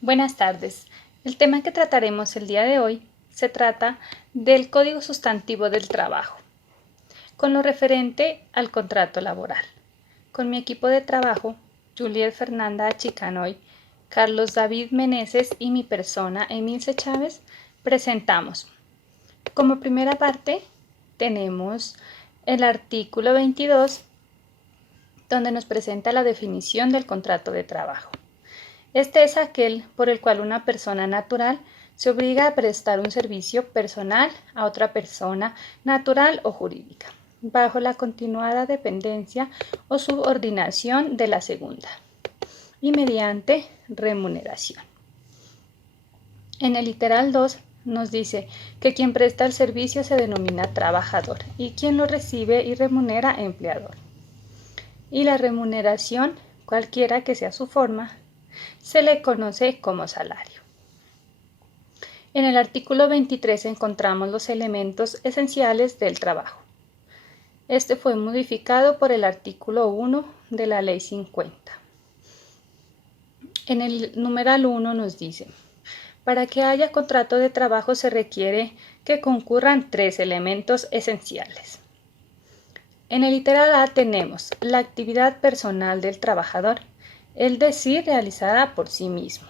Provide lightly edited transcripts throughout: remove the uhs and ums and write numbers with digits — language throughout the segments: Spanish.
Buenas tardes. El tema que trataremos el día de hoy se trata del Código Sustantivo del Trabajo, con lo referente al contrato laboral. Con mi equipo de trabajo, Juliet Fernanda Achicanoy, Carlos David Meneses y mi persona, Emilce Chávez, presentamos. Como primera parte, tenemos el artículo 22, donde nos presenta la definición del contrato de trabajo. Este es aquel por el cual una persona natural se obliga a prestar un servicio personal a otra persona natural o jurídica, bajo la continuada dependencia o subordinación de la segunda, y mediante remuneración. En el literal 2 nos dice que quien presta el servicio se denomina trabajador y quien lo recibe y remunera empleador. Y la remuneración, cualquiera que sea su forma, se le conoce como salario. En el artículo 23 encontramos los elementos esenciales del trabajo. Este fue modificado por el artículo 1 de la Ley 50. En el numeral 1 nos dice: para que haya contrato de trabajo se requiere que concurran 3 elementos esenciales. En el literal A tenemos la actividad personal del trabajador, es decir, realizada por sí mismo.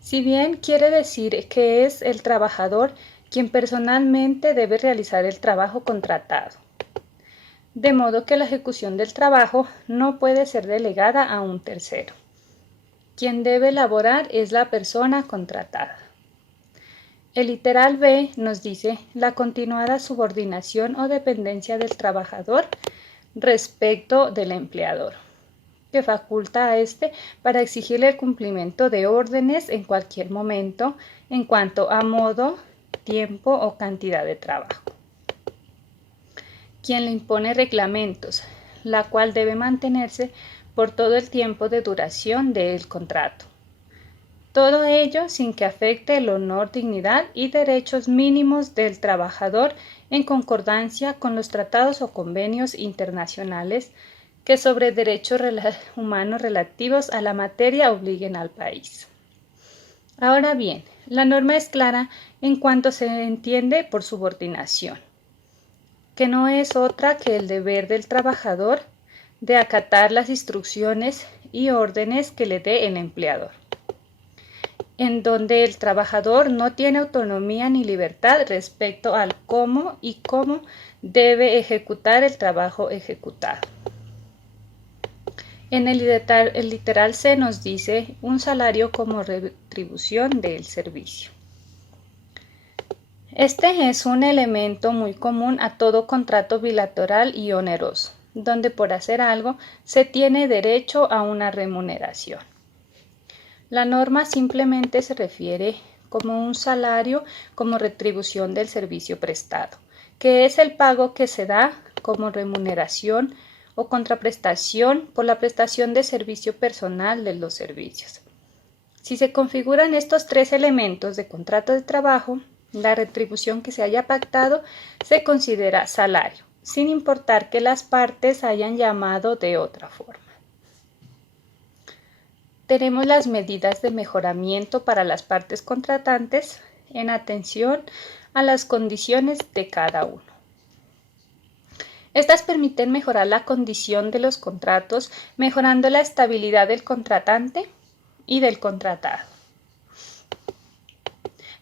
Si bien quiere decir que es el trabajador quien personalmente debe realizar el trabajo contratado, de modo que la ejecución del trabajo no puede ser delegada a un tercero. Quien debe elaborar es la persona contratada. El literal B nos dice la continuada subordinación o dependencia del trabajador respecto del empleador, que faculta a éste para exigirle el cumplimiento de órdenes en cualquier momento en cuanto a modo, tiempo o cantidad de trabajo. Quien le impone reglamentos, la cual debe mantenerse por todo el tiempo de duración del contrato. Todo ello sin que afecte el honor, dignidad y derechos mínimos del trabajador en concordancia con los tratados o convenios internacionales que sobre derechos humanos relativos a la materia obliguen al país. Ahora bien, la norma es clara en cuanto se entiende por subordinación, que no es otra que el deber del trabajador de acatar las instrucciones y órdenes que le dé el empleador, en donde el trabajador no tiene autonomía ni libertad respecto al cómo y cómo debe ejecutar el trabajo ejecutado. En el literal C nos dice un salario como retribución del servicio. Este es un elemento muy común a todo contrato bilateral y oneroso, donde por hacer algo se tiene derecho a una remuneración. La norma simplemente se refiere como un salario como retribución del servicio prestado, que es el pago que se da como remuneración o contraprestación por la prestación de servicio personal de los servicios. Si se configuran estos 3 elementos de contrato de trabajo, la retribución que se haya pactado se considera salario, sin importar que las partes hayan llamado de otra forma. Tenemos las medidas de mejoramiento para las partes contratantes en atención a las condiciones de cada uno. Estas permiten mejorar la condición de los contratos, mejorando la estabilidad del contratante y del contratado,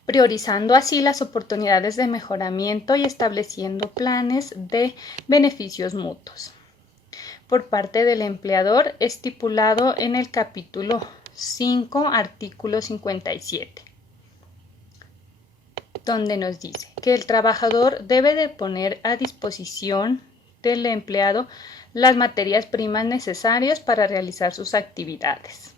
priorizando así las oportunidades de mejoramiento y estableciendo planes de beneficios mutuos por parte del empleador, estipulado en el capítulo 5, artículo 57. Donde nos dice que el trabajador debe de poner a disposición del empleado las materias primas necesarias para realizar sus actividades,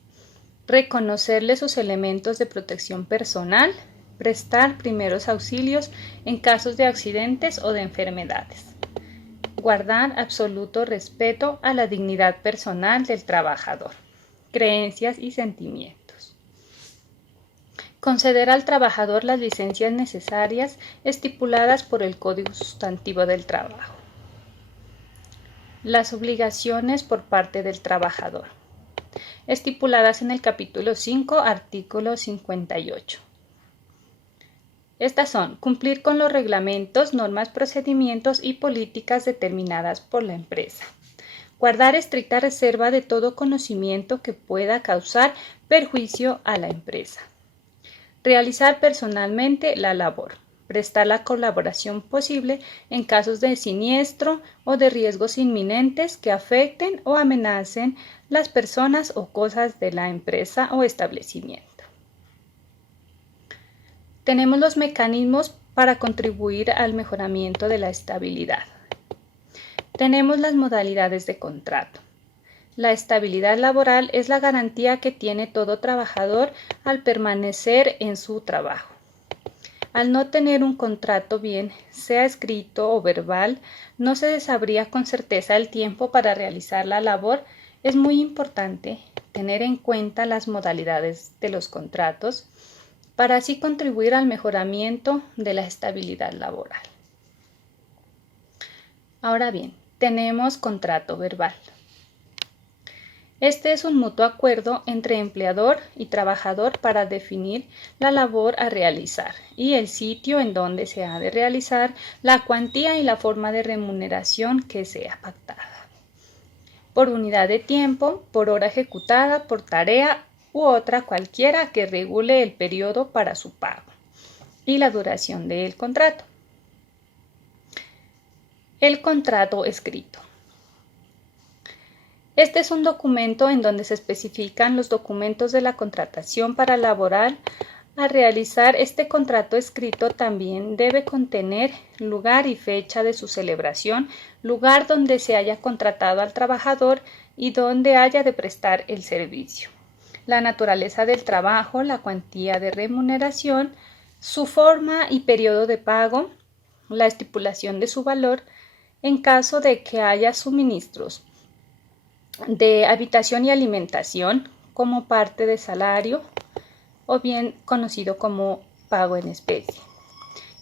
reconocerle sus elementos de protección personal, prestar primeros auxilios en casos de accidentes o de enfermedades, guardar absoluto respeto a la dignidad personal del trabajador, creencias y sentimientos. Conceder al trabajador las licencias necesarias estipuladas por el Código Sustantivo del Trabajo. Las obligaciones por parte del trabajador. estipuladas en el capítulo 5, artículo 58. Estas son: cumplir con los reglamentos, normas, procedimientos y políticas determinadas por la empresa. Guardar estricta reserva de todo conocimiento que pueda causar perjuicio a la empresa. Realizar personalmente la labor. Prestar la colaboración posible en casos de siniestro o de riesgos inminentes que afecten o amenacen las personas o cosas de la empresa o establecimiento. Tenemos los mecanismos para contribuir al mejoramiento de la estabilidad. Tenemos las modalidades de contrato. La estabilidad laboral es la garantía que tiene todo trabajador al permanecer en su trabajo. Al no tener un contrato, bien sea escrito o verbal, no se sabría con certeza el tiempo para realizar la labor. Es muy importante tener en cuenta las modalidades de los contratos para así contribuir al mejoramiento de la estabilidad laboral. Ahora bien, tenemos contrato verbal. Este es un mutuo acuerdo entre empleador y trabajador para definir la labor a realizar y el sitio en donde se ha de realizar, la cuantía y la forma de remuneración que sea pactada. Por unidad de tiempo, por hora ejecutada, por tarea u otra cualquiera que regule el periodo para su pago y la duración del contrato. El contrato escrito. Este es un documento en donde se especifican los documentos de la contratación para laboral. Al realizar este contrato escrito también debe contener lugar y fecha de su celebración, lugar donde se haya contratado al trabajador y donde haya de prestar el servicio, la naturaleza del trabajo, la cuantía de remuneración, su forma y periodo de pago, la estipulación de su valor en caso de que haya suministros de habitación y alimentación como parte de salario o bien conocido como pago en especie,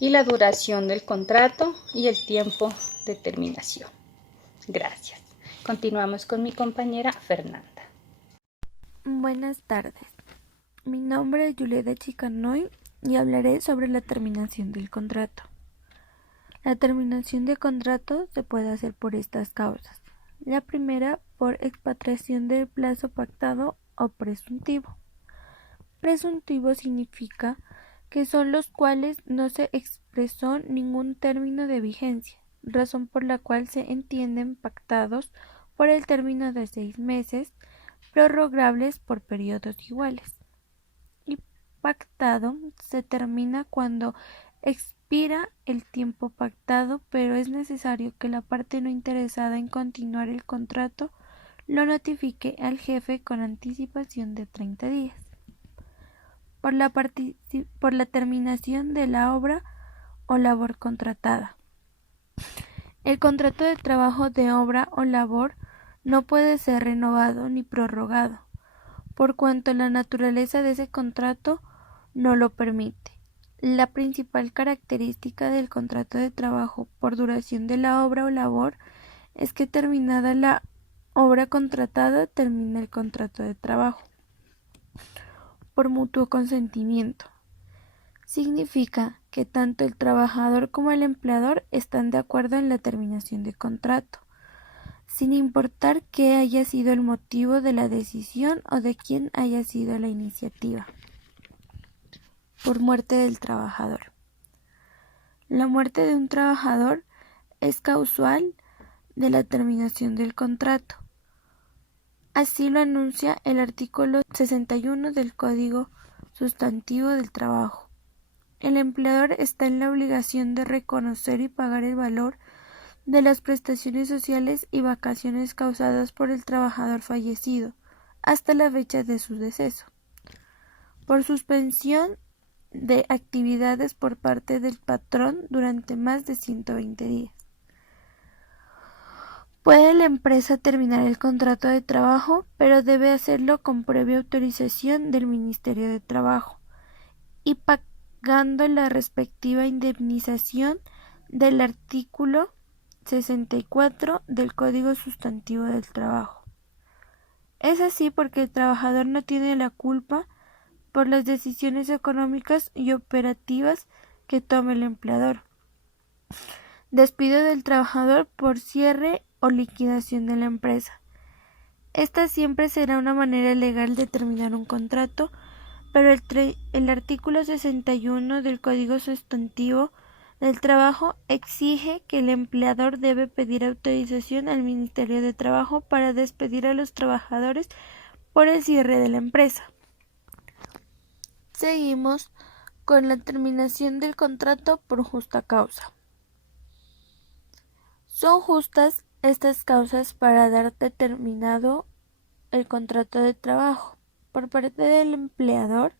y la duración del contrato y el tiempo de terminación. Gracias. Continuamos con mi compañera Fernanda. Buenas tardes. Mi nombre es Julieta Chicanoy y hablaré sobre la terminación del contrato. La terminación de contrato se puede hacer por estas causas. La primera, por expatriación del plazo pactado o presuntivo. Presuntivo significa que son los cuales no se expresó ningún término de vigencia, razón por la cual se entienden pactados por el término de 6 meses, prorrogables por periodos iguales. Y pactado se termina cuando expira el tiempo pactado, pero es necesario que la parte no interesada en continuar el contrato lo notifique al jefe con anticipación de 30 días. Por la terminación de la obra o labor contratada. El contrato de trabajo de obra o labor no puede ser renovado ni prorrogado, por cuanto la naturaleza de ese contrato no lo permite. La principal característica del contrato de trabajo por duración de la obra o labor es que terminada la obra contratada termina el contrato de trabajo. Por mutuo consentimiento. Significa que tanto el trabajador como el empleador están de acuerdo en la terminación de contrato, sin importar qué haya sido el motivo de la decisión o de quién haya sido la iniciativa. Por muerte del trabajador. La muerte de un trabajador es causal de la terminación del contrato. Así lo anuncia el artículo 61 del Código Sustantivo del Trabajo. El empleador está en la obligación de reconocer y pagar el valor de las prestaciones sociales y vacaciones causadas por el trabajador fallecido hasta la fecha de su deceso. Por suspensión de actividades por parte del patrón durante más de 120 días. Puede la empresa terminar el contrato de trabajo, pero debe hacerlo con previa autorización del Ministerio de Trabajo y pagando la respectiva indemnización del artículo 64 del Código Sustantivo del Trabajo. Es así porque el trabajador no tiene la culpa por las decisiones económicas y operativas que tome el empleador. Despido del trabajador por cierre o liquidación de la empresa. Esta siempre será una manera legal de terminar un contrato, pero el artículo 61 del Código Sustantivo del Trabajo exige que el empleador debe pedir autorización al Ministerio de Trabajo para despedir a los trabajadores por el cierre de la empresa. Seguimos con la terminación del contrato por justa causa. Son justas estas causas para dar terminado el contrato de trabajo por parte del empleador,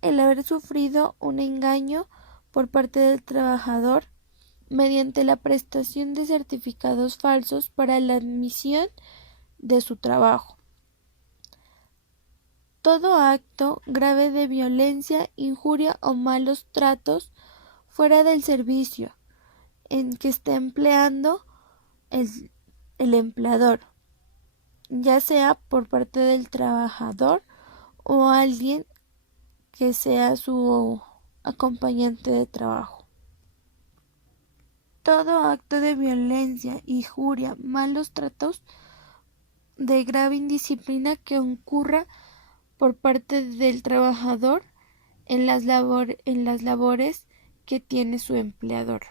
el haber sufrido un engaño por parte del trabajador mediante la prestación de certificados falsos para la admisión de su trabajo. Todo acto grave de violencia, injuria o malos tratos fuera del servicio en que esté empleando el empleador, ya sea por parte del trabajador o alguien que sea su acompañante de trabajo. Todo acto de violencia, injuria, malos tratos de grave indisciplina que ocurra por parte del trabajador en las labores que tiene su empleador.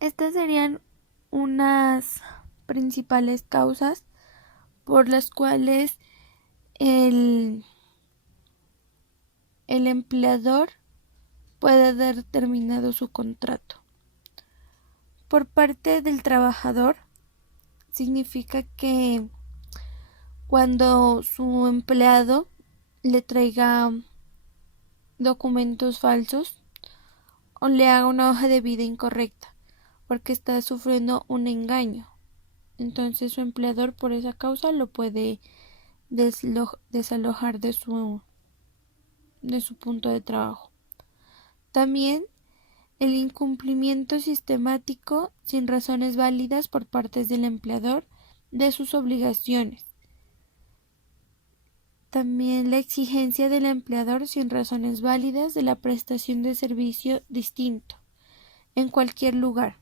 Estas serían unas principales causas por las cuales el empleador puede dar terminado su contrato. Por parte del trabajador, significa que cuando su empleado le traiga documentos falsos o le haga una hoja de vida incorrecta porque está sufriendo un engaño, entonces su empleador por esa causa lo puede desalojar de su punto de trabajo. También el incumplimiento sistemático sin razones válidas por parte del empleador de sus obligaciones. También la exigencia del empleador sin razones válidas de la prestación de servicio distinto en cualquier lugar.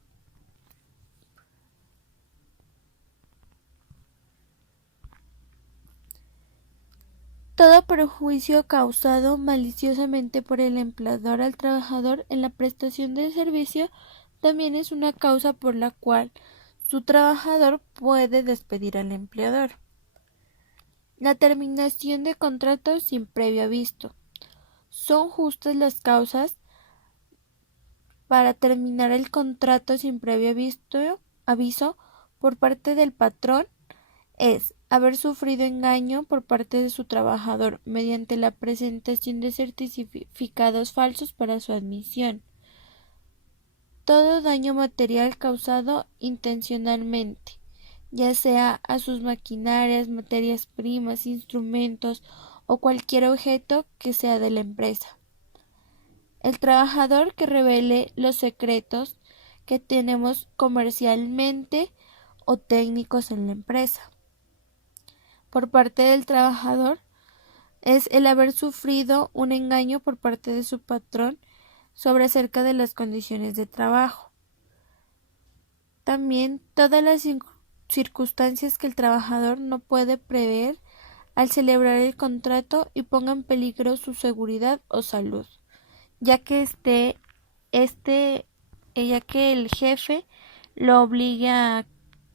Todo perjuicio causado maliciosamente por el empleador al trabajador en la prestación de servicio también es una causa por la cual su trabajador puede despedir al empleador. La terminación de contratos sin previo aviso. Son justas las causas para terminar el contrato sin previo aviso por parte del patrón es haber sufrido engaño por parte de su trabajador mediante la presentación de certificados falsos para su admisión. Todo daño material causado intencionalmente, ya sea a sus maquinarias, materias primas, instrumentos o cualquier objeto que sea de la empresa. El trabajador que revele los secretos que tenemos comercialmente o técnicos en la empresa. Por parte del trabajador es el haber sufrido un engaño por parte de su patrón sobre acerca de las condiciones de trabajo. También todas las circunstancias que el trabajador no puede prever al celebrar el contrato y ponga en peligro su seguridad o salud, ya que ya que el jefe lo obligue a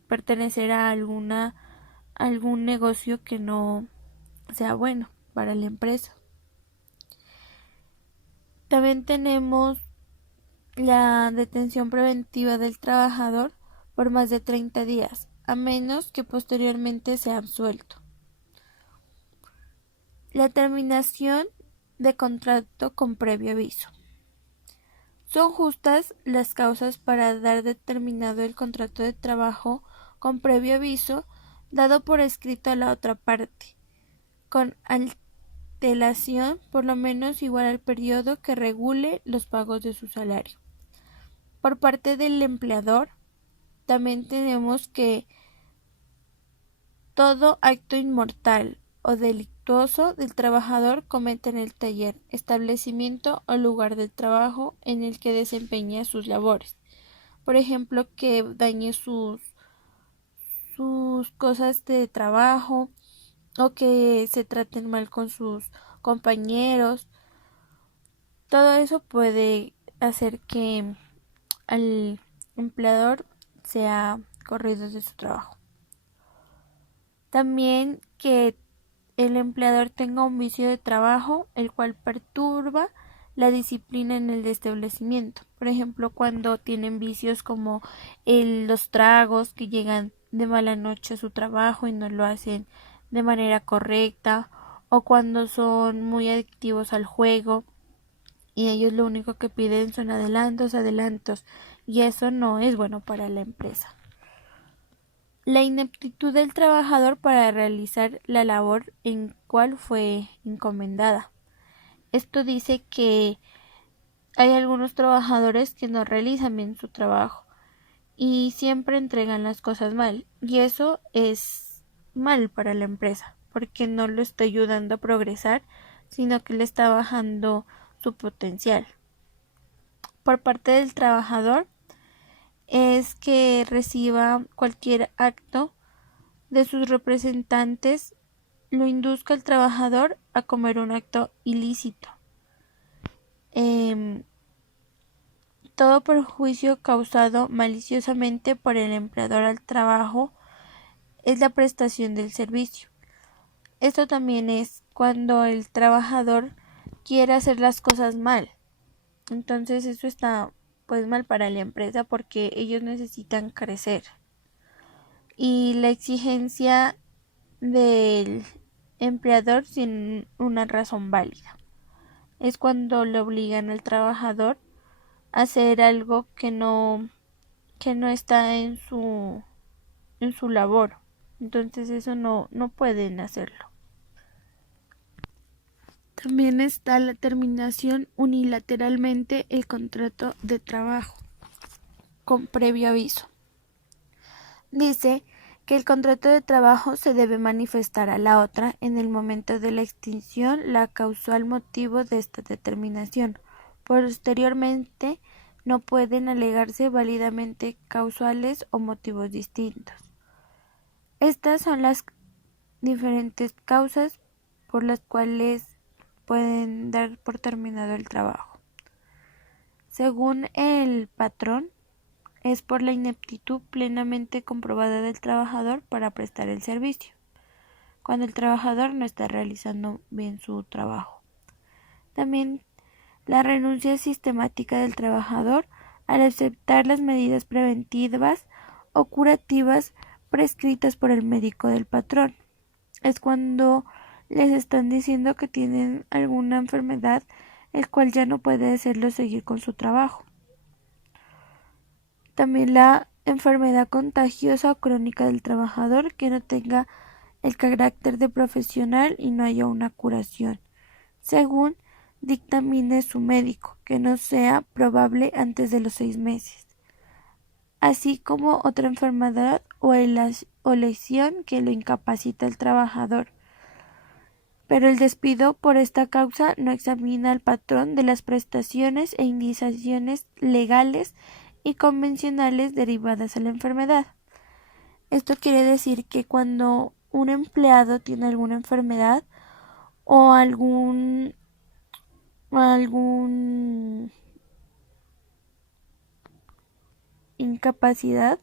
pertenecer a algún negocio que no sea bueno para la empresa. También tenemos la detención preventiva del trabajador por más de 30 días, a menos que posteriormente sea absuelto. La terminación de contrato con previo aviso. Son justas las causas para dar determinado el contrato de trabajo con previo aviso dado por escrito a la otra parte, con antelación por lo menos igual al periodo que regule los pagos de su salario. Por parte del empleador, también tenemos que todo acto inmoral o delictuoso del trabajador cometa en el taller, establecimiento o lugar del trabajo en el que desempeña sus labores. Por ejemplo, que dañe sus cosas de trabajo o que se traten mal con sus compañeros. Todo eso puede hacer que al empleador sea corrido de su trabajo. También que el empleador tenga un vicio de trabajo, el cual perturba la disciplina en el establecimiento. Por ejemplo, cuando tienen vicios como los tragos, que llegan de mala noche a su trabajo y no lo hacen de manera correcta, o cuando son muy adictivos al juego y ellos lo único que piden son adelantos, y eso no es bueno para la empresa. La ineptitud del trabajador para realizar la labor en cual fue encomendada. Esto dice que hay algunos trabajadores que no realizan bien su trabajo y siempre entregan las cosas mal, y eso es mal para la empresa porque no lo está ayudando a progresar, sino que le está bajando su potencial. Por parte del trabajador es que reciba cualquier acto de sus representantes lo induzca al trabajador a comer un acto ilícito. Todo perjuicio causado maliciosamente por el empleador al trabajo es la prestación del servicio. Esto también es cuando el trabajador quiere hacer las cosas mal. Entonces eso está pues mal para la empresa porque ellos necesitan crecer. Y la exigencia del empleador sin una razón válida. Es cuando le obligan al trabajador a hacer algo que no está en su labor. Entonces eso no pueden hacerlo. También está la terminación unilateralmente el contrato de trabajo con previo aviso. Dice que el contrato de trabajo se debe manifestar a la otra en el momento de la extinción la causal motivo de esta determinación. Posteriormente no pueden alegarse válidamente causales o motivos distintos. Estas son las diferentes causas por las cuales pueden dar por terminado el trabajo. Según el patrón, es por la ineptitud plenamente comprobada del trabajador para prestar el servicio, cuando el trabajador no está realizando bien su trabajo. También la renuncia sistemática del trabajador al aceptar las medidas preventivas o curativas prescritas por el médico del patrón. Es cuando les están diciendo que tienen alguna enfermedad, el cual ya no puede hacerlo seguir con su trabajo. También la enfermedad contagiosa o crónica del trabajador que no tenga el carácter de profesional y no haya una curación, según dictamine su médico, que no sea probable antes de los 6 meses, así como otra enfermedad o lesión que lo incapacita al trabajador. Pero el despido por esta causa no examina al patrón de las prestaciones e indemnizaciones legales y convencionales derivadas a la enfermedad. Esto quiere decir que cuando un empleado tiene alguna enfermedad o algún incapacidad,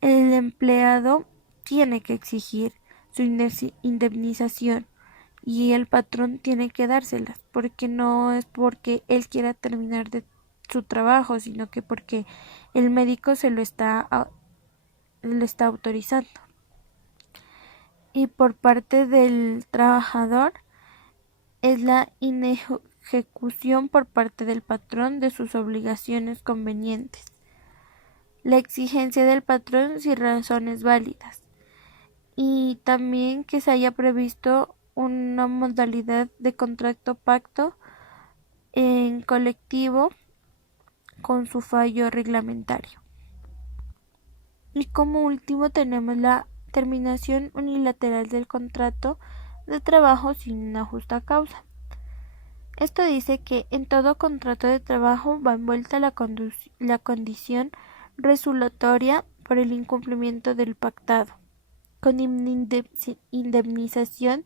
el empleado tiene que exigir su indemnización y el patrón tiene que dárselas, porque no es porque él quiera terminar de su trabajo, sino que porque el médico se lo está autorizando. Y por parte del trabajador es la inejecución por parte del patrón de sus obligaciones convenientes, la exigencia del patrón sin razones válidas, y también que se haya previsto una modalidad de contrato pacto en colectivo con su fallo reglamentario. Y como último tenemos la terminación unilateral del contrato de trabajo sin una justa causa. Esto dice que en todo contrato de trabajo va envuelta la condición resolutoria por el incumplimiento del pactado, con indemnización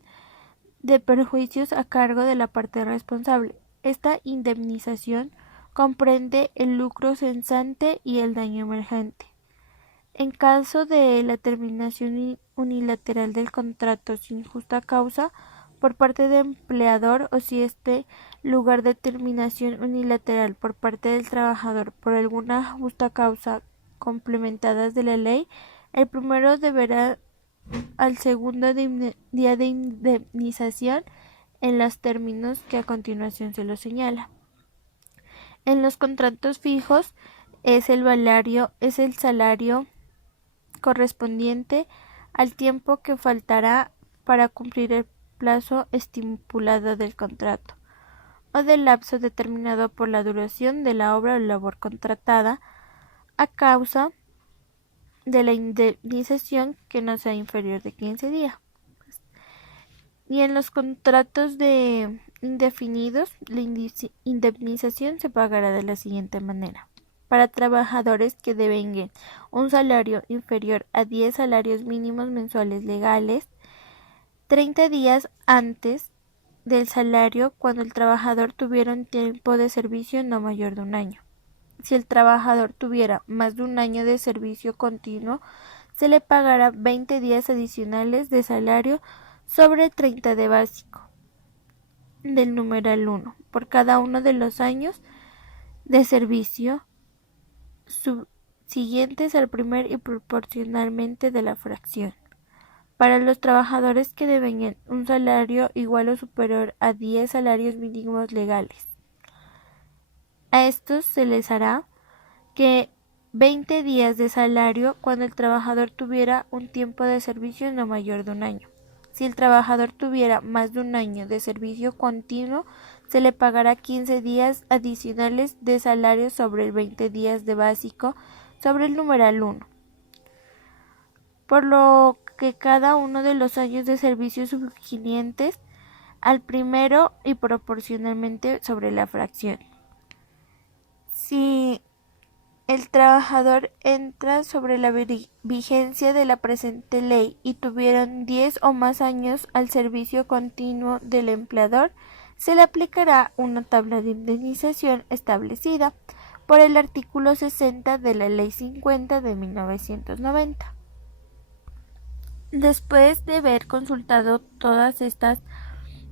de perjuicios a cargo de la parte responsable. Esta indemnización comprende el lucro cesante y el daño emergente. En caso de la terminación unilateral del contrato sin justa causa por parte del empleador, o si este lugar de terminación unilateral por parte del trabajador por alguna justa causa complementadas de la ley, el primero deberá al segundo día de indemnización en los términos que a continuación se lo señala. En los contratos fijos es el salario correspondiente al tiempo que faltará para cumplir el plazo estipulado del contrato, o del lapso determinado por la duración de la obra o labor contratada, a causa de la indemnización que no sea inferior de 15 días. Y en los contratos indefinidos, la indemnización se pagará de la siguiente manera. Para trabajadores que devenguen un salario inferior a 10 salarios mínimos mensuales legales, 30 días antes del salario cuando el trabajador tuviera un tiempo de servicio no mayor de un año. Si el trabajador tuviera más de un año de servicio continuo, se le pagará 20 días adicionales de salario sobre 30 de básico del numeral 1 por cada uno de los años de servicio subsiguientes al primer y proporcionalmente de la fracción. Para los trabajadores que devenguen un salario igual o superior a 10 salarios mínimos legales, a estos se les hará que 20 días de salario cuando el trabajador tuviera un tiempo de servicio no mayor de un año. Si el trabajador tuviera más de un año de servicio continuo, se le pagará 15 días adicionales de salario sobre el 20 días de básico sobre el numeral 1, por lo que cada uno de los años de servicio subsiguientes al primero y proporcionalmente sobre la fracción. Si el trabajador entra sobre la vigencia de la presente ley y tuvieron 10 o más años al servicio continuo del empleador, se le aplicará una tabla de indemnización establecida por el artículo 60 de la Ley 50 de 1990. Después de haber consultado todas estas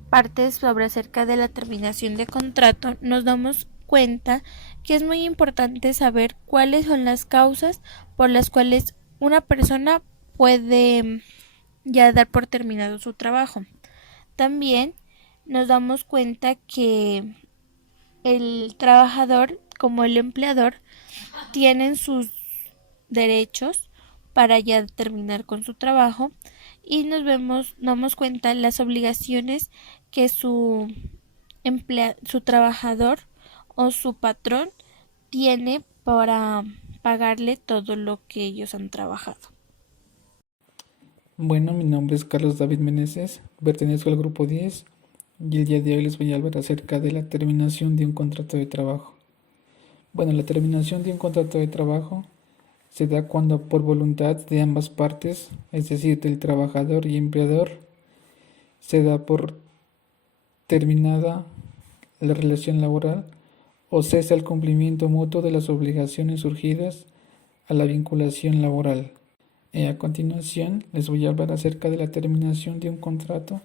partes sobre acerca de la terminación de contrato, nos damos cuenta que es muy importante saber cuáles son las causas por las cuales una persona puede ya dar por terminado su trabajo. También nos damos cuenta que el trabajador como el empleador tienen sus derechos para ya terminar con su trabajo, y nos damos cuenta las obligaciones que su trabajador o su patrón tiene para pagarle todo lo que ellos han trabajado. Bueno, mi nombre es Carlos David Meneses, pertenezco al grupo 10 y el día de hoy les voy a hablar acerca de la terminación de un contrato de trabajo. Bueno, la terminación de un contrato de trabajo se da cuando por voluntad de ambas partes, es decir, del trabajador y empleador, se da por terminada la relación laboral o cesa el cumplimiento mutuo de las obligaciones surgidas a la vinculación laboral. A continuación les voy a hablar acerca de la terminación de un contrato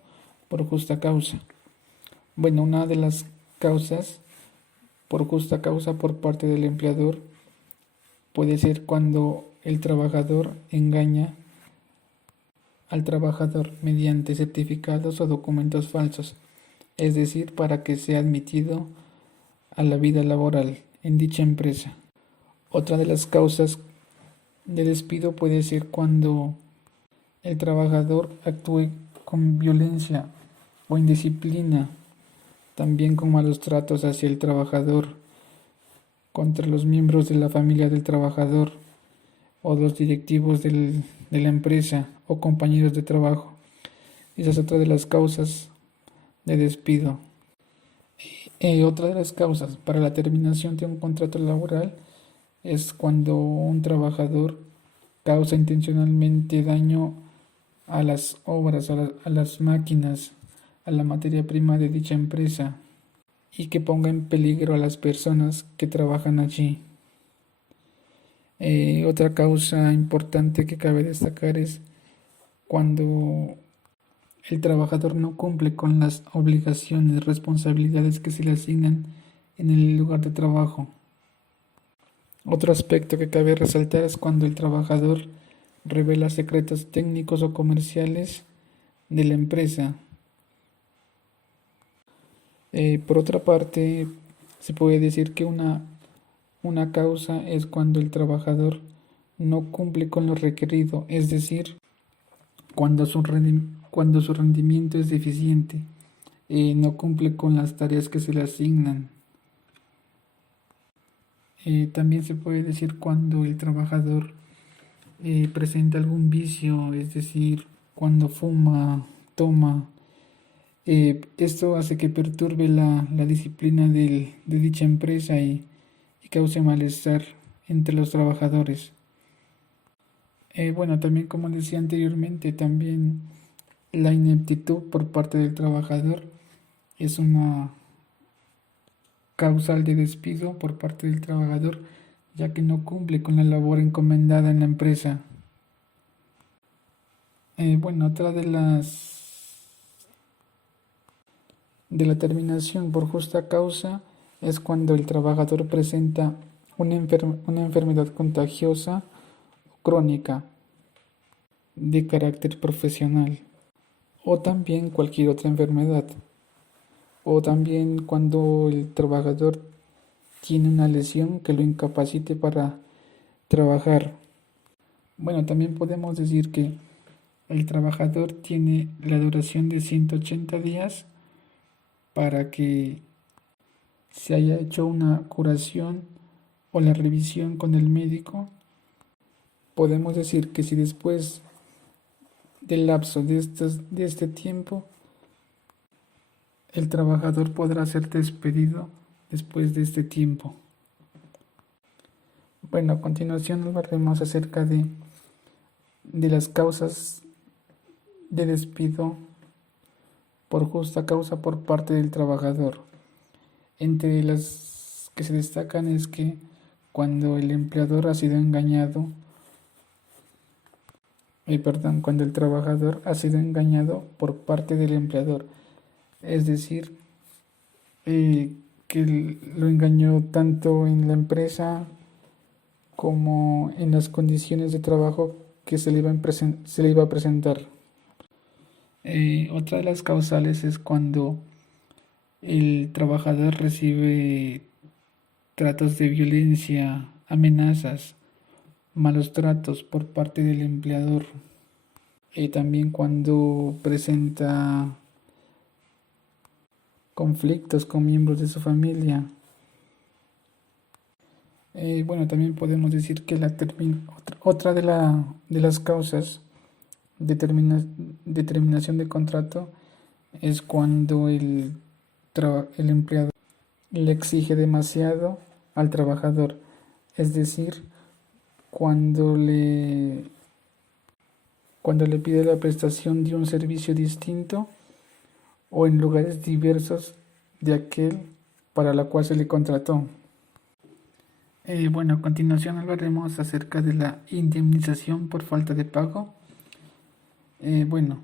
por justa causa. Bueno, una de las causas por justa causa por parte del empleador puede ser cuando el trabajador engaña al trabajador mediante certificados o documentos falsos, es decir, para que sea admitido a la vida laboral en dicha empresa. Otra de las causas de despido puede ser cuando el trabajador actúe con violencia o indisciplina, también con malos tratos hacia el trabajador, contra los miembros de la familia del trabajador o los directivos de la empresa, o compañeros de trabajo. Esa es otra de las causas de despido. Otra de las causas para la terminación de un contrato laboral es cuando un trabajador causa intencionalmente daño a las obras, a las máquinas, a la materia prima de dicha empresa y que ponga en peligro a las personas que trabajan allí. Otra causa importante que cabe destacar es cuando el trabajador no cumple con las obligaciones, responsabilidades que se le asignan en el lugar de trabajo. Otro aspecto que cabe resaltar es cuando el trabajador revela secretos técnicos o comerciales de la empresa. Por otra parte, se puede decir que una causa es cuando el trabajador no cumple con lo requerido, es decir, cuando su rendimiento es deficiente, no cumple con las tareas que se le asignan. También se puede decir cuando el trabajador presenta algún vicio, es decir, cuando fuma, toma. Esto hace que perturbe la disciplina de dicha empresa y cause malestar entre los trabajadores. Bueno, también como decía anteriormente, también la ineptitud por parte del trabajador es una causal de despido por parte del trabajador, ya que no cumple con la labor encomendada en la empresa. Bueno, otra de la terminación por justa causa es cuando el trabajador presenta una enfermedad contagiosa o crónica de carácter profesional, o también cualquier otra enfermedad, o también cuando el trabajador tiene una lesión que lo incapacite para trabajar. Bueno, también podemos decir que el trabajador tiene la duración de 180 días para que se haya hecho una curación o la revisión con el médico. Podemos decir que si después del lapso de este tiempo el trabajador podrá ser despedido después de este tiempo. Bueno, a continuación hablaremos acerca de las causas de despido por justa causa por parte del trabajador. Entre las que se destacan es que cuando el empleador ha sido engañado, cuando el trabajador ha sido engañado por parte del empleador, es decir, que lo engañó tanto en la empresa como en las condiciones de trabajo que se le iba a presentar. Otra de las causales es cuando el trabajador recibe tratos de violencia, amenazas, malos tratos por parte del empleador. También cuando presenta conflictos con miembros de su familia. Bueno, también podemos decir que otra de las causas de terminación de contrato es cuando el empleador le exige demasiado al trabajador, es decir, cuando le pide la prestación de un servicio distinto o en lugares diversos de aquel para la cual se le contrató. Bueno, a continuación hablaremos acerca de la indemnización por falta de pago. Bueno,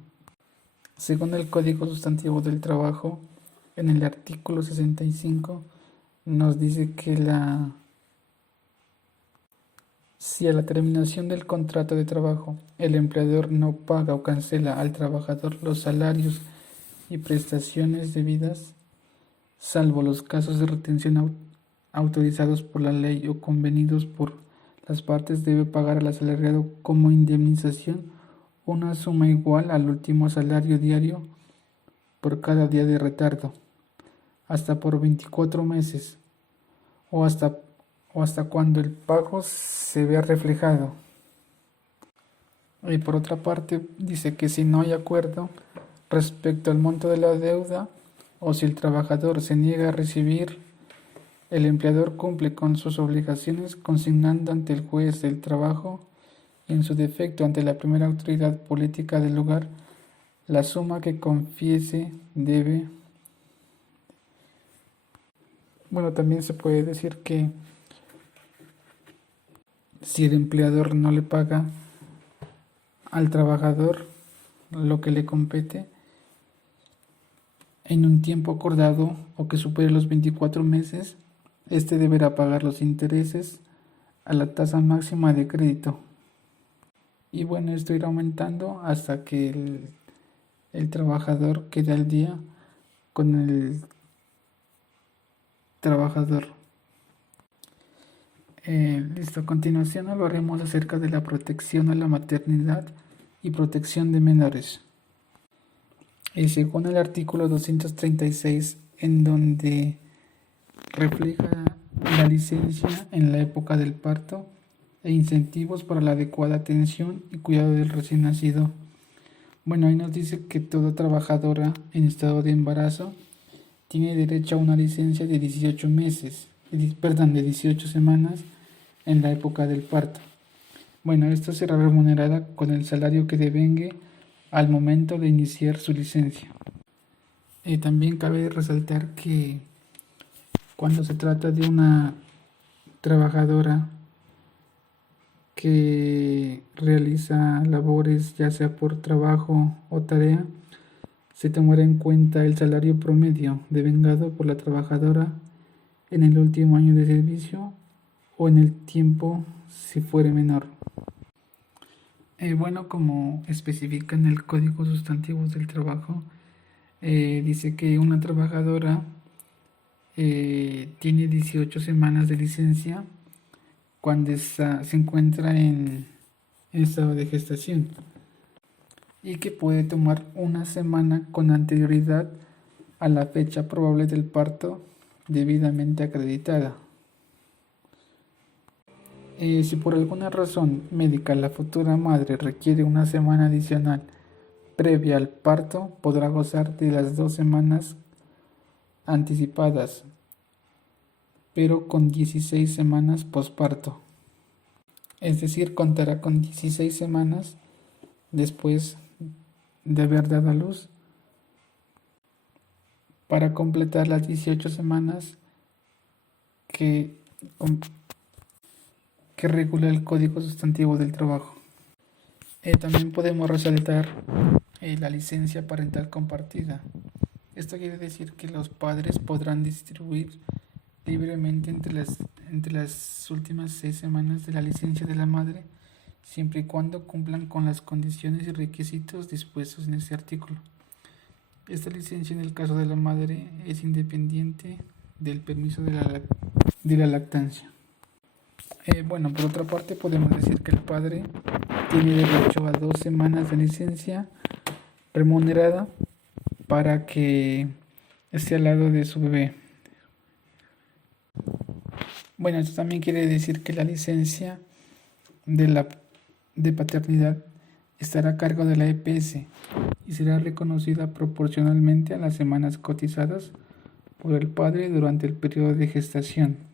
según el Código Sustantivo del Trabajo, en el artículo 65 nos dice que si a la terminación del contrato de trabajo el empleador no paga o cancela al trabajador los salarios y prestaciones debidas, salvo los casos de retención autorizados por la ley o convenidos por las partes, debe pagar al asalariado como indemnización una suma igual al último salario diario por cada día de retardo, hasta por 24 meses o hasta cuando el pago se vea reflejado. Y por otra parte, dice que si no hay acuerdo respecto al monto de la deuda o si el trabajador se niega a recibir, el empleador cumple con sus obligaciones consignando ante el juez del trabajo y en su defecto ante la primera autoridad política del lugar la suma que confiese debe. Bueno, también se puede decir que si el empleador no le paga al trabajador lo que le compete en un tiempo acordado o que supere los 24 meses, este deberá pagar los intereses a la tasa máxima de crédito. Y bueno, esto irá aumentando hasta que el trabajador quede al día con el trabajador. Listo, a continuación hablaremos acerca de la protección a la maternidad y protección de menores. Según el artículo 236, en donde refleja la licencia en la época del parto e incentivos para la adecuada atención y cuidado del recién nacido. Bueno, ahí nos dice que toda trabajadora en estado de embarazo tiene derecho a una licencia de 18 semanas en la época del parto. Bueno, esto será remunerada con el salario que devengue al momento de iniciar su licencia. También cabe resaltar que cuando se trata de una trabajadora que realiza labores ya sea por trabajo o tarea, se tomará en cuenta el salario promedio devengado por la trabajadora en el último año de servicio o en el tiempo si fuere menor. Bueno, como especifica en el Código Sustantivos del Trabajo, dice que una trabajadora tiene 18 semanas de licencia cuando se encuentra en estado de gestación y que puede tomar una semana con anterioridad a la fecha probable del parto debidamente acreditada. Si por alguna razón médica la futura madre requiere una semana adicional previa al parto, podrá gozar de las 2 semanas anticipadas, pero con 16 semanas posparto. Es decir, contará con 16 semanas después de haber dado a luz para completar las 18 semanas que regula el Código Sustantivo del Trabajo. También podemos resaltar la licencia parental compartida. Esto quiere decir que los padres podrán distribuir libremente entre las últimas 6 semanas de la licencia de la madre, siempre y cuando cumplan con las condiciones y requisitos dispuestos en este artículo. Esta licencia en el caso de la madre es independiente del permiso de la lactancia. Bueno, por otra parte podemos decir que el padre tiene derecho a 2 semanas de licencia remunerada para que esté al lado de su bebé. Bueno, esto también quiere decir que la licencia de paternidad estará a cargo de la EPS y será reconocida proporcionalmente a las semanas cotizadas por el padre durante el periodo de gestación.